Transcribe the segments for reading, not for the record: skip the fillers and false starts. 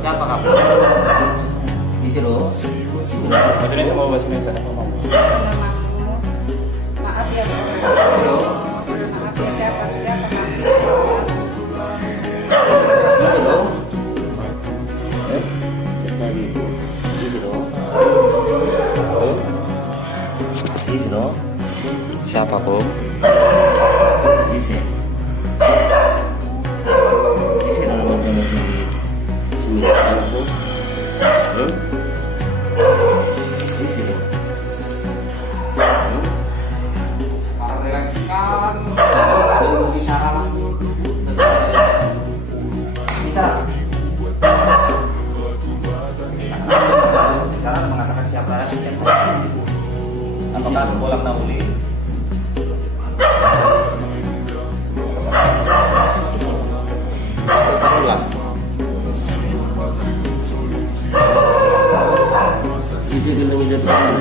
Siapa kamu? Isi lo. Bahasa Indonesia mau bahasa Indonesia. Maaf ya. Maaf ya, siapa kamu? Isi lo. Jadi isi lo. Isi lo. Siapa bu? Isi. Isi lo nomor di 9 bu. Isi lo. Sekarang bicara mengatakan siapa apakah sekolah Nauli Isi bilang udah berapa?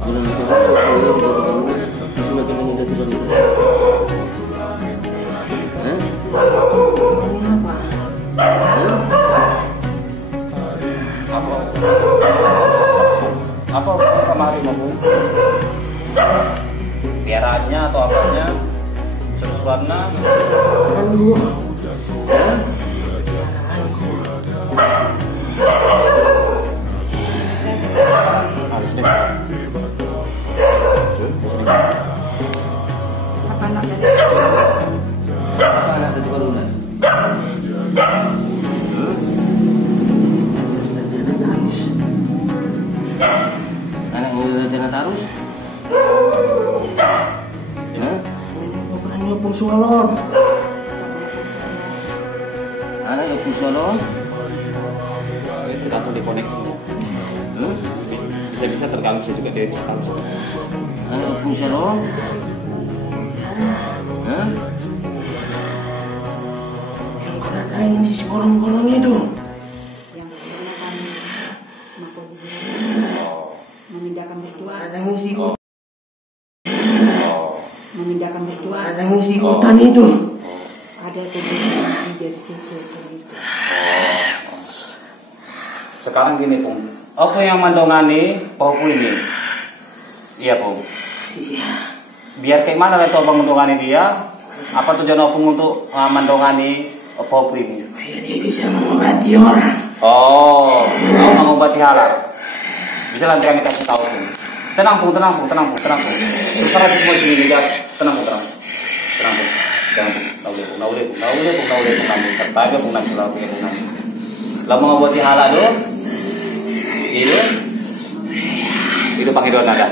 Bulan semakin udah berapa? apa sama harimau piaraannya atau apanya sesuatu Apa anak dari? Apa anak dari Barunas? Anak muda jangan tarus. Bukan nyopong Solo. Anak nyopong Solo. itu tergantung di koneksi bisa terganggu juga dia bisa tahu. Anak nyopong Solo. Yang ini si gorong-gorong itu. Yang menggunakan mako memindahkan ritual. Ada ngisi Memindahkan ritual. ada ngisi hutan itu. Ada pembinaan dari situ begitu. Sekarang gini Pung, apa yang mendongani Popu ini? Iya Pung. Iya. Biar kayak mana itu abang mendongani dia? Apa tujuan Opung untuk mendongani Popu ini? Supaya dia bisa mengobati orang. Oh, mau mengobati halal. Bisa nanti kami kasih tahu Pung. Tenang Pung. Terserah di semua sini juga. Tenang Pung. Tenang Pung. Naule Pung. Tertaga Pung nanti lalu Pung nanti. Lalu mengobati halal dulu. Itu pakai doa nada.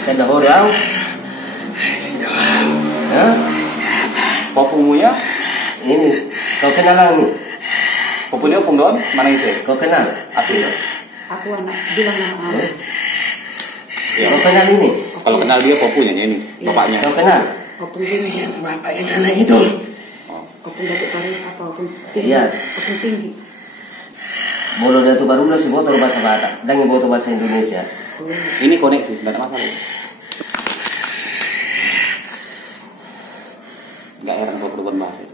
Saya dah tahu. Popumu ya? Ini kau kenal aku? Popunya Pung doang? Mana isi? Kau kenal? Apa itu? Aku anak bilang nama anak. Kau kenal ini? Kalau kenal dia Popunya ini, bapaknya. Kau kenal? Opung tinggi. Bapak ini anak itu. Opung Datuk Karir apa opung tinggi? Iya. Opung tinggi. Bolo Datuk Barunas si botol bahasa Batak dan botol bahasa Indonesia. Ini koneksi, tidak ada masalah. Gak heran kalau perubahan bahasa.